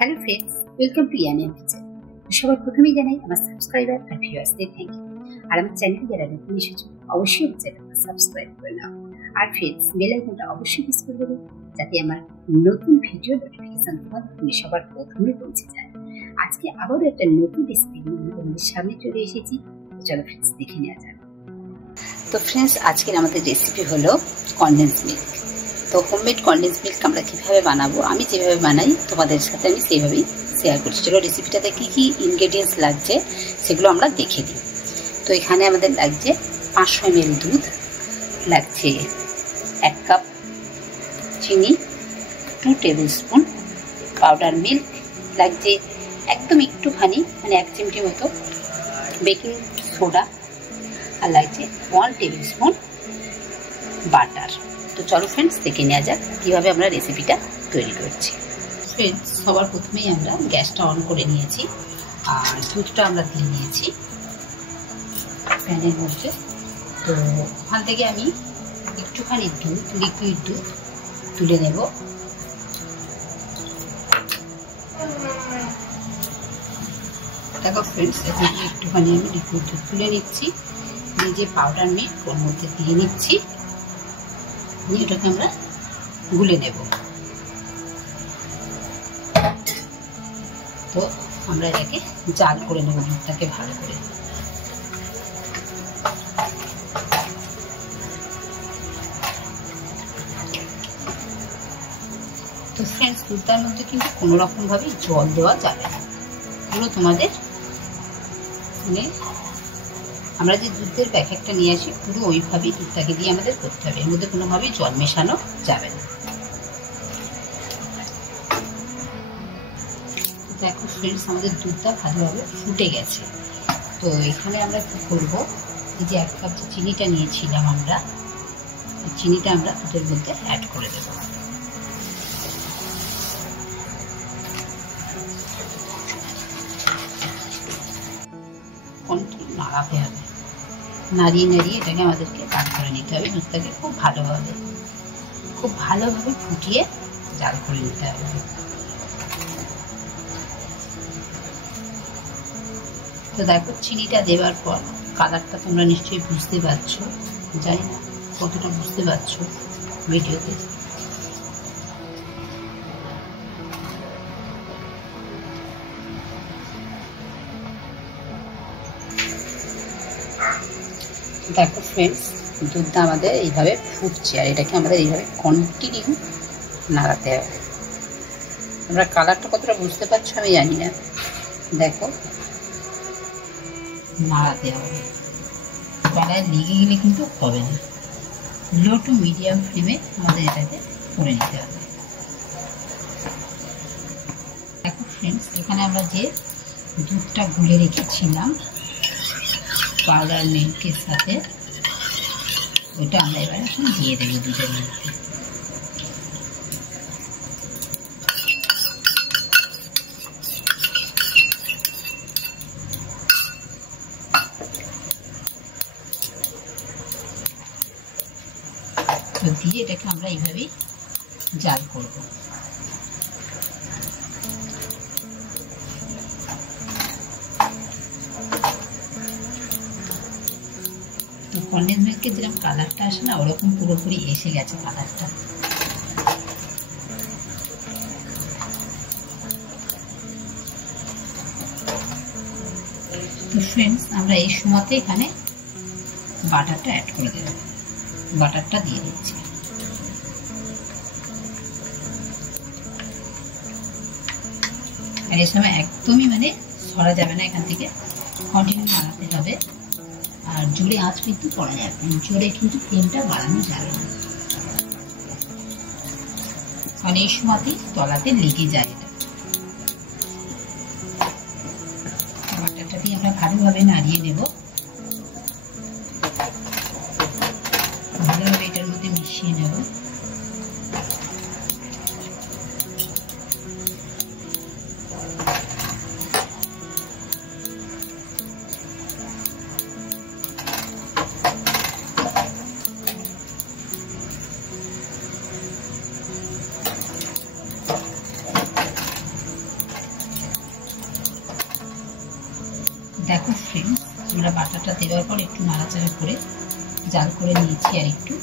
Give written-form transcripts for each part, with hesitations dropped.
Hello friends, welcome to Yummy Yum Kitchen. সবার প্রথমেই জানাই আমার সাবস্ক্রাইবার আর ভিউয়ার্সদের থ্যাংক ইউ। আর আমার চ্যানেল যারা নতুন এসেছো অবশ্যই আমার চ্যানেলটা সাবস্ক্রাইব করে নাও। আর ফ্রেন্ডস, বেল আইকনটা অবশ্যই প্রেস করে দেবে যাতে আমার নতুন ভিডিও নোটিফিকেশন তোমাদের সবার প্রথমে পৌঁছে যায়। আজকে আবারও একটা নতুন রেসিপি নিয়ে তোমাদের সামনে চলে এসেছি। চলো ফ্রেন্ডস, দেখে নেওয়া যাক। তো ফ্রেন্ডস, আজকের আমাদের রেসিপি হলো কনডেন্স মিল্ক। তো হোমমেড কনডেন্স মিল্ক আমরা কীভাবে বানাবো, আমি যেভাবে বানাই তোমাদের সাথে আমি সেইভাবেই শেয়ার করছি। চলো রেসিপিটাতে কী কী ইনগ্রেডিয়েন্টস লাগছে সেগুলো আমরা দেখে দিই। তো এখানে আমাদের লাগছে 500 ml দুধ, লাগছে 1 কাপ চিনি, 2 টেবিল স্পুন পাউডার মিল্ক, লাগছে একদম একটুখানি মানে 1 চিমটি মতো বেকিং সোডা, আর লাগছে 1 টেবিল স্পুন বাটার। তো চলো ফ্রেন্ডস, দেখে নেওয়া যাক কীভাবে আমরা রেসিপিটা তৈরি করছি। ফ্রেন্ডস, সবার প্রথমেই আমরা গ্যাসটা অন করে নিয়েছি আর দুধটা আমরা দিয়ে নিয়েছি প্যানের মধ্যে। তো ওখান থেকে আমি একটুখানি দুধ, লিকুইড দুধ তুলে নেব। দেখো ফ্রেন্ডস, এখানে একটুখানি আমি লিকুইড দুধ তুলে নিচ্ছি, যে পাউডার মিল্ক ওর মধ্যে দিয়ে নিচ্ছি, নিয়ে এটাকে আমরা গুলে নেব। তো আমরা এটাকে জাল করে নেব দুধটাকে ভালো করে। তো ফ্রেন্ডস, দুধটার মধ্যে কিন্তু কোনো রকম ভাবে জল দেওয়া যাবে না। এগুলো তোমাদের মানে আমরা যে দুধের প্যাকেটটা নিয়ে আসি পুরো ওইভাবেই দুধটাকে দিয়ে আমাদের করতে হবে, এর মধ্যে কোনোভাবেই জল মেশানো যাবে না। দেখো ফ্রেন্ডস, আমাদের দুধটা ভালোভাবে ফুটে গেছে। তো এখানে আমরা কি করব, এই যে 1 কাপ চিনিটা নিয়েছিলাম আমরা, চিনিটা আমরা দুধের মধ্যে অ্যাড করে দেব। নাড়াতে হবে, নাড়িয়ে নাড়িয়ে এটাকে আমাদেরকে জাল করে নিতে হবে। দুধটাকে খুব ভালোভাবে ফুটিয়ে জাল করে নিতে হবে। তো দেখো, চিনিটা দেওয়ার পর কালারটা তোমরা নিশ্চয়ই বুঝতে পারছো, জানি না কতটা বুঝতে পারছো ভিডিওতে। দেখো ফ্রেন্ডস, দুধটা আমাদের এইভাবে ফুটছে আর এটাকে আমাদের এইভাবে কন্টিনিউ নাড়াতে হবে। তোমরা কালারটা কতটা বুঝতে পারছো আমি জানি না। দেখো, নাড়াতে হবে, কড়ায় লেগে গেলে কিন্তু হবে না। লো টু মিডিয়াম ফ্লেমে আমাদের এটাকে করে নিতে হবে। দেখো ফ্রেন্ডস, এখানে আমরা যে দুধটা গুলে রেখেছিলাম পাউডার মিল্কের সাথে, ওইটা আমরা এবার এখন দিয়ে দেবো দুধের মধ্যে। তো দিয়ে এটাকে আমরা এইভাবেই জাল করবো। কনডেন্স মিল্কের যেরকম কালারটা আসে না, ওরকম পুরোপুরি এসে গেছে কালারটা। তো ফ্রেন্ডস, আমরা এই সময়তে এখানে বাটারটা অ্যাড করে দেব। বাটারটা দিয়ে দিচ্ছি। আর এই সময় একদমই মানে সরা যাবে না, এখান থেকে কন্টিনিউ নাড়াতে হবে। আর জোরে আঁচ কিন্তু করা যাবে না, জোরে কিন্তু ফ্লেমটা বাড়ানো যাবে না, কারণ এই সময়তেই তলাতে লেগে যায়। বাটারটা দিয়ে আমরা ভালোভাবে নাড়িয়ে নেব, ভালোভাবে এটার মধ্যে মিশিয়ে নেব। দেখো ফ্রেন্ডস, আমরা বাটারটা দেওয়ার পর একটু নাড়াচাড়া করে জাল করে নিয়েছি আর একটু।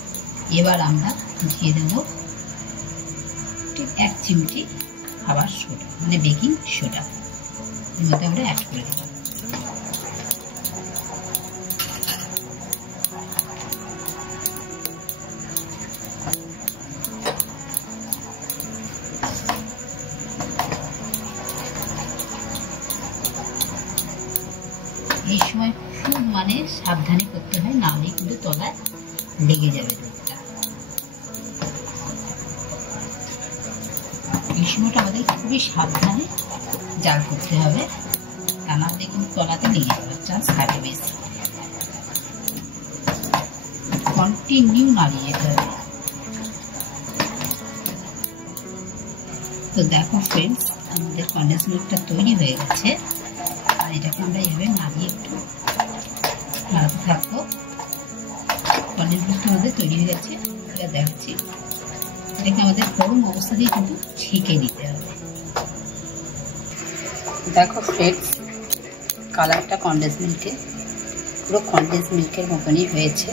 এবার আমরা দিয়ে দেবো ঠিক 1 চিমটি খাবার সোডা, মানে বেকিং সোডা এর মধ্যে আমরা অ্যাড করে দেবো। এই সময় খুব মানে সাবধানে করতে হয়, না হলে কিন্তু তলায় লেগে যাবে দুধটা। এই সময়টা আমাদের খুবই সাবধানে জাল করতে হবে, তা না হলে কিন্তু তলাতে লেগে যাওয়ার চান্স থাকে বেশি। কন্টিনিউ নাড়িয়ে যেতে হবে। তো দেখো ফ্রেন্ডস, আমাদের কন্ডেন্স মিল্কটা তৈরি হয়ে গেছে। আর এটাকে আমরা এইভাবে নাড়িয়ে একটু নাড়াতে থাকবো। কন্ডেন্স মিল্কটা আমাদের তৈরি হয়ে গেছে, এটা দেখাচ্ছি। এটাকে আমাদের গরম অবস্থাতেই কিন্তু ছেঁকে নিতে হবে। দেখো ফ্রেন্ডস, কালারটা কন্ডেন্স মিল্কের পুরো কন্ডেন্স মিল্কের মতনই হয়েছে।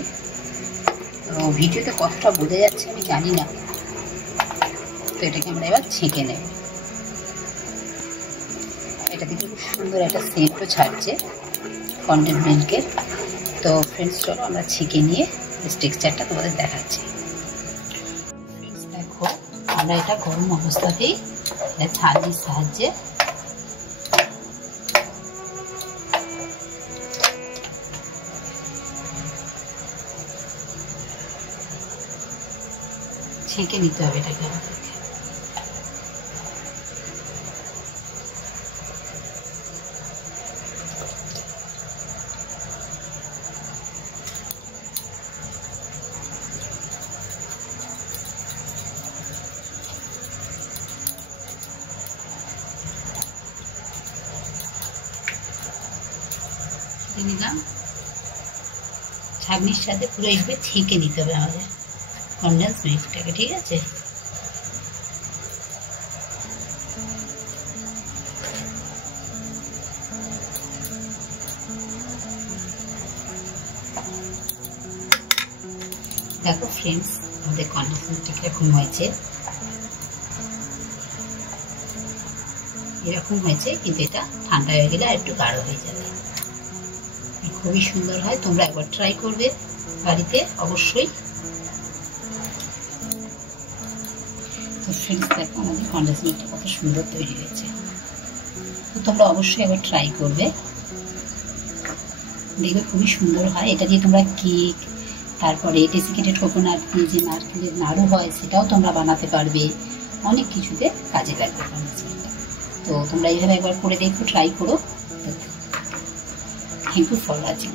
তো ভিডিওতে কতটা বোঝা যাচ্ছে আমি জানি না। তো এটাকে আমরা এবার ছেঁকে নেব। এটা থেকে খুব সুন্দর একটা সেন্টও ছাড়ছে কন্ডেন্স মিল্কের। তো ফ্রেন্ডস চলো আমরা ছেঁকে নিয়ে টেক্সচারটা তোমাদের দেখাচ্ছি। ফ্রেন্ডস দেখো, আমরা এটা গরম অবস্থাতেই ছাঁকনির সাহায্যে ছেঁকে নিতে হবে এটাকে আমাদেরকে। নিলাম ছাঁকনির সাথে পুরো এইভাবে ছেঁকে নিতে হবে আমাদের কন্ডেন্স মিল্কটাকে, ঠিক আছে? দেখো ফ্রেন্ডস, আমাদের কন্ডেন্স মিল্কটা কিরকম হয়েছে। এরকম হয়েছে, কিন্তু এটা ঠান্ডা হয়ে গেলে আর একটু গাঢ় হয়ে যাবে। খুবই সুন্দর হয়, তোমরা একবার ট্রাই করবে বাড়িতে অবশ্যই। তো ফ্রেন্ডস দেখো, আমাদের কন্ডেন্স মিল্কটা কত সুন্দর তৈরি হয়েছে। তো তোমরা অবশ্যই একবার ট্রাই করবে, দেখবে খুবই সুন্দর হয়। এটা দিয়ে তোমরা কেক, তারপরে ডেসিকেটেড কোকোনাট দিয়ে যে নারকেলের নাড়ু হয় সেটাও তোমরা বানাতে পারবে। অনেক কিছুতে কাজে লাগবে কন্ডেন্স মিল্কটা। তো তোমরা এইভাবে একবার করে দেখো, ট্রাই করো। Thank you for watching.